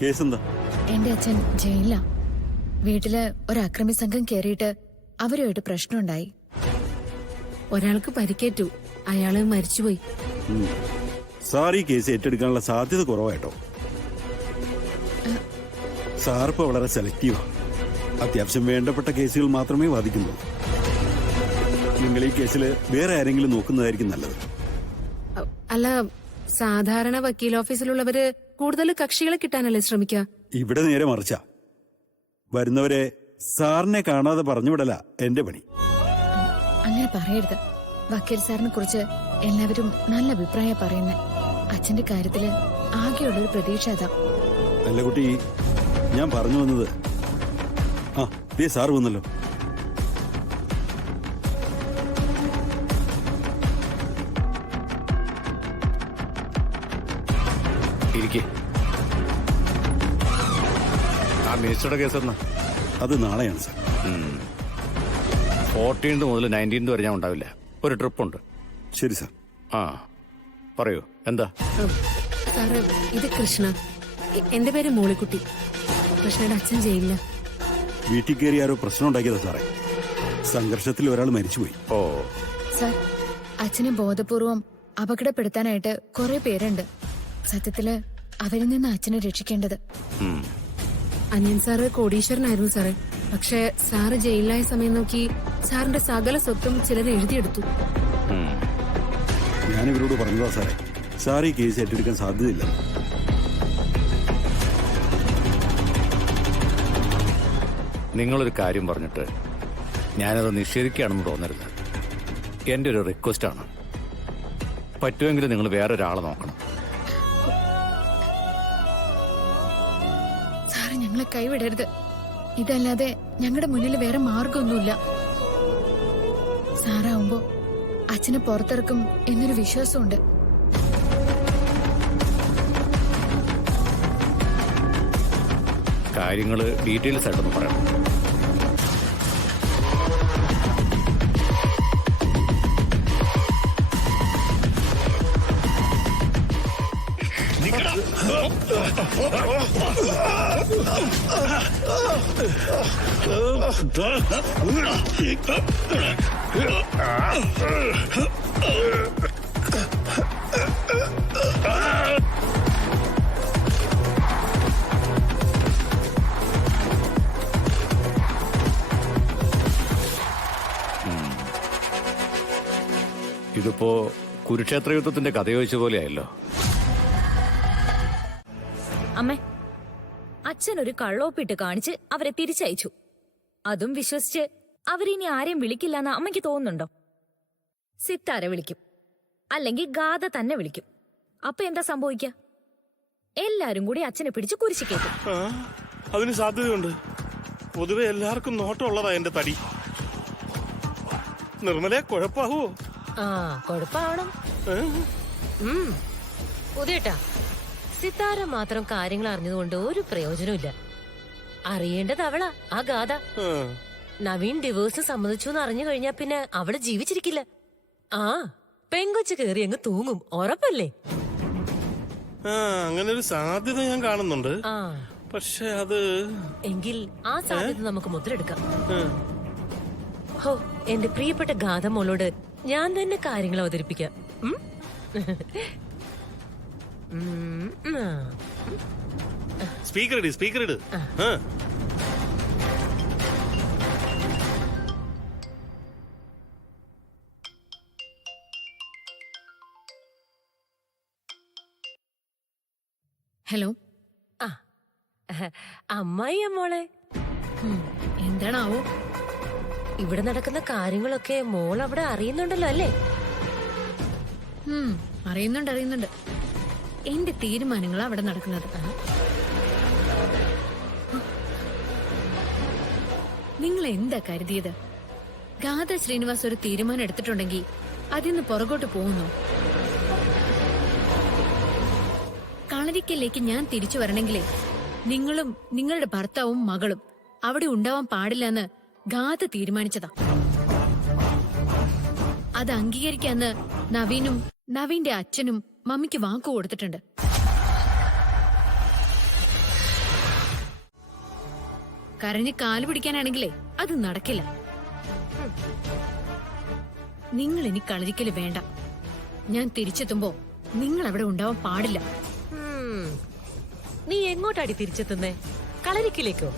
കേസെന്താ? എന്റെ അച്ഛൻ ജയിലിലാ. വീട്ടില് ഒരു അക്രമി സംഘം കേറിയിട്ട് അവരുമായിട്ട് പ്രശ്നമുണ്ടായി. ഒരാൾക്ക് പരിക്കേറ്റു, അയാള് മരിച്ചുപോയി. സാർ ഈ കേസ് ഏറ്റെടുക്കാനുള്ള സാധ്യത കുറവായിട്ടോ. സാർ ഇപ്പൊ വളരെ സെലക്റ്റീവാ. അത്യാവശ്യം വേണ്ടപ്പെട്ട കേസുകൾ മാത്രമേ വാദിക്കുന്നുള്ളൂ. നിങ്ങൾ ഈ കേസിൽ വേറെ ആരെങ്കിലും നോക്കുന്നതായിരിക്കും നല്ലത്. അല്ല, സാധാരണ വക്കീൽ ഓഫീസിലുള്ളവര് കൂടുതൽ കക്ഷികളെ കിട്ടാനല്ലേ ശ്രമിക്കുക? ഇവിടെ നേരെ മറിച്ചാ. വരുന്നവരെ സാറിനെ കാണാതെ പറഞ്ഞുവിടല എന്റെ പണി. അങ്ങനെ പറയരുത്. വക്കീൽ സാറിനെ കുറിച്ച് എല്ലാവരും നല്ല അഭിപ്രായം പറയുന്നത്. അച്ഛന്റെ കാര്യത്തില് ആകെയുള്ളൊരു പ്രതീക്ഷ അതാ. അല്ല കുട്ടി, ഞാൻ പറഞ്ഞു വന്നത്, ദേ സാർ വന്നല്ലോ. മിനിസ്റ്ററുടെ കേസ് എന്നാ? അത് നാളെയാണ് സാർ. 14 മുതൽ 19 വരെ ഞാൻ ഉണ്ടാവില്ല. ഒരു ട്രിപ്പുണ്ട്. ശരി സാർ. പറയൂ, എന്താ? സാറ്, ഇത് കൃഷ്ണ. എന്റെ പേര് മോളിക്കുട്ടി. കൃഷ്ണയുടെ അച്ഛൻ ജയിലില്ല. വീട്ടിൽ കയറി ആരോ പ്രശ്നം ഉണ്ടാക്കിയതാ സാറേ. സംഘർഷത്തിൽ ഒരാൾ മരിച്ചുപോയി. ഓ സാർ, അച്ഛനെ ബോധപൂർവം അപകടപ്പെടുത്താനായിട്ട് കുറെ പേരുണ്ട്. സത്യത്തില് അവരിൽ നിന്ന് അച്ഛനെ രക്ഷിക്കേണ്ടത്. അനിയൻ സാറ് കോടീശ്വരനായിരുന്നു സാറേ. പക്ഷെ സാറ് ജയിലിലായ സമയം നോക്കി സാറിന്റെ സകല സ്വത്തും ചിലർ എഴുതിയെടുത്തു. ഞാനിവരോട് പറഞ്ഞതാ സാറേ, സാർ ഈ കേസ് ഏറ്റെടുക്കാൻ സാധ്യതയില്ല. നിങ്ങളൊരു കാര്യം പറഞ്ഞിട്ട് ഞാനത് നിഷേധിക്കുകയാണെന്ന് തോന്നരുത്. എൻ്റെ ഒരു റിക്വസ്റ്റാണ്. പറ്റുമെങ്കിൽ നിങ്ങൾ വേറൊരാളെ നോക്കണം. സാറ് ഞങ്ങളെ കൈവിടരുത്. ഇതല്ലാതെ ഞങ്ങളുടെ മുന്നിൽ വേറെ മാർഗമൊന്നുമില്ല. സാറാവുമ്പോ അച്ഛനെ പുറത്തിറക്കും എന്നൊരു വിശ്വാസമുണ്ട്. കാര്യങ്ങള് ഡീറ്റെയിൽസ് ആയിട്ടൊന്ന് പറയണം. ഇതിപ്പോ കുരുക്ഷേത്ര യുദ്ധത്തിന്റെ കഥ ചോദിച്ച പോലെയായല്ലോ. അമ്മേ, അച്ഛൻ ഒരു കള്ളോപ്പിട്ട് കാണിച്ച് അവരെ തിരിച്ചയച്ചു. അതും വിശ്വസിച്ച് അവരിനി ആരെയും വിളിക്കില്ലെന്ന് അമ്മയ്ക്ക് തോന്നുന്നുണ്ടോ? സിത്താര വിളിക്കും, അല്ലെങ്കിൽ ഗാഥ തന്നെ വിളിക്കും. അപ്പൊ എന്താ സംഭവിക്ക? എല്ലാരും കൂടി അച്ഛനെ പിടിച്ച് കുരിശിക്കേക്കും. അതിന് സാധ്യതയുണ്ട്. പൊതുവെ എല്ലാവർക്കും നോട്ടമുള്ളതാ എന്റെ തടി. നിർമ്മലെ കുഴപ്പാവോ? കൊഴപ്പാവണം. ഉദയേട്ടാ, സിത്താര മാത്രം കാര്യങ്ങൾ അറിഞ്ഞതുകൊണ്ട് ഒരു പ്രയോജനമില്ല. അറിയേണ്ടത് അവളാ, ആ ഗാഥ. നവീൻ ഡിവോഴ്സ് സമ്മതിച്ചു എന്ന് അറിഞ്ഞു കഴിഞ്ഞാ പിന്നെ അവള് ജീവിച്ചിരിക്കില്ല. പെങ്കൊച്ച് കേറി അങ്ങ് തൂങ്ങും, ഉറപ്പല്ലേ? അങ്ങനെ ഒരു സാധ്യത ഞാൻ കാണുന്നുണ്ട്. പക്ഷെ അത് എങ്കിൽ ആ സാധ്യത നമുക്ക് മുതലെടുക്കാം. ഹോ, എന്റെ പ്രിയപ്പെട്ട ഗാഥ മോളോട് ഞാൻ തന്നെ കാര്യങ്ങൾ അവതരിപ്പിക്കാം. സ്പീക്കർ ഇട്. ഹലോ. അമ്മായി മോളെ, എന്താണാവോ? ഇവിടെ നടക്കുന്ന കാര്യങ്ങളൊക്കെ മോൾ അവിടെ അറിയുന്നുണ്ടല്ലോ അല്ലേ? അറിയുന്നുണ്ട്. എന്റെ തീരുമാനങ്ങളാ അവിടെ നടക്കുന്നത്. നിങ്ങൾ എന്താ കരുതിയത്? ഗാഥ ശ്രീനിവാസ് ഒരു തീരുമാനം എടുത്തിട്ടുണ്ടെങ്കിൽ അതിന്ന് പുറകോട്ട് പോകുന്നു. കളരിക്കലേക്ക് ഞാൻ തിരിച്ചു വരണമെങ്കിലേ നിങ്ങളും നിങ്ങളുടെ ഭർത്താവും മകളും അവിടെ ഉണ്ടാവാൻ പാടില്ലെന്ന് ഗാഥ തീരുമാനിച്ചതാ. അത് അംഗീകരിക്കാന്ന് നവീനും നവീന്റെ അച്ഛനും മമ്മിക്ക് വാക്കു കൊടുത്തിട്ടുണ്ട്. കരഞ്ഞ് കാല് പിടിക്കാനാണെങ്കിലേ അത് നടക്കില്ല. നിങ്ങൾ ഇനി കളരിക്കല് വേണ്ട. ഞാൻ തിരിച്ചെത്തുമ്പോ നിങ്ങൾ അവിടെ ഉണ്ടാവാൻ പാടില്ല. നീ എങ്ങോട്ടാടി തിരിച്ചെത്തുന്നേ? കളരിക്കിലേക്കോ?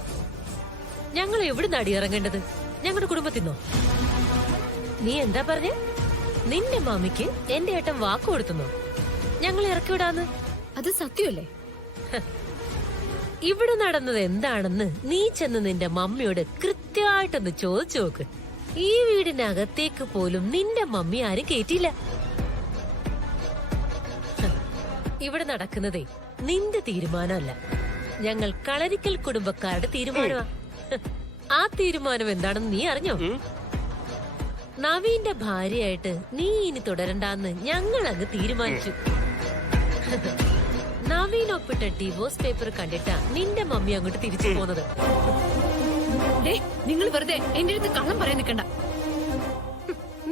ഞങ്ങൾ എവിടുന്ന് അടി ഇറങ്ങേണ്ടത്? ഞങ്ങളുടെ കുടുംബത്തിന്നോ? നീ എന്താ പറഞ്ഞേ? നിന്റെ മാമിക്ക് എന്റെ ഏട്ടൻ വാക്ക് കൊടുത്തുന്നോ ഞങ്ങൾ ഇറക്കി വിടാന്ന്? അത് സത്യമല്ലേ? ഇവിടെ നടന്നത് എന്താണെന്ന് നീ ചെന്ന് നിന്റെ മമ്മിയോട് കൃത്യമായിട്ടൊന്ന് ചോദിച്ചു നോക്ക്. ഈ വീടിനകത്തേക്ക് പോലും നിന്റെ മമ്മി ആരും കേറ്റില്ല. ഇവിടെ നടക്കുന്നതേ നിന്റെ തീരുമാനമല്ല, ഞങ്ങൾ കളരിക്കൽ കുടുംബക്കാരുടെ തീരുമാനമാ. ആ തീരുമാനം എന്താണെന്ന് നീ അറിഞ്ഞോ? നവീന്റെ ഭാര്യയായിട്ട് നീ ഇനി തുടരണ്ടാന്ന് ഞങ്ങൾ അങ്ങ് തീരുമാനിച്ചു. നവീൻ ഒപ്പിട്ട ഡിവോഴ്സ് പേപ്പർ കണ്ടിട്ടാ നിന്റെ മമ്മി അങ്ങോട്ട് തിരിച്ചു പോന്നത്. നിങ്ങൾ വെറുതെ എന്റെ അടുത്ത് കള്ളം പറയാൻ നിൽക്കണ്ട.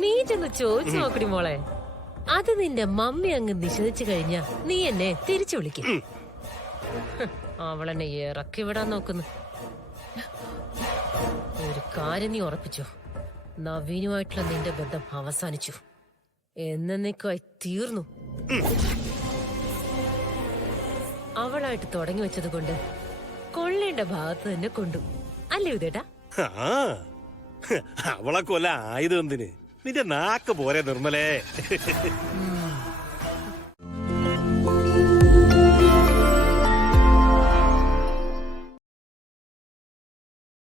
നീ ചെന്ന് ചോദിച്ചു നോക്കടി മോളെ. അത് നിന്റെ മമ്മി അങ്ങ് നിഷേധിച്ചു കഴിഞ്ഞാ നീ എന്നെ തിരിച്ചു വിളിക്കും. അവളെന്നെ ഇറക്കി വിടാൻ നോക്കുന്നു. ഒരു കാര്യം നീ ഉറപ്പിച്ചോ, നവീനുമായിട്ടുള്ള നിന്റെ ബന്ധം അവസാനിച്ചു, എന്നേക്കുമായി തീർന്നു. അവളായിട്ട് തുടങ്ങി വെച്ചത് കൊണ്ട് കൊള്ളേണ്ട ഭാഗത്ത് തന്നെ കൊണ്ടു, അല്ലേ ഉദേട്ടാ? അവളെ കൊല ആയത് എന്തിന്? നിന്റെ നാക്ക് പോരെ നിർമ്മലേ.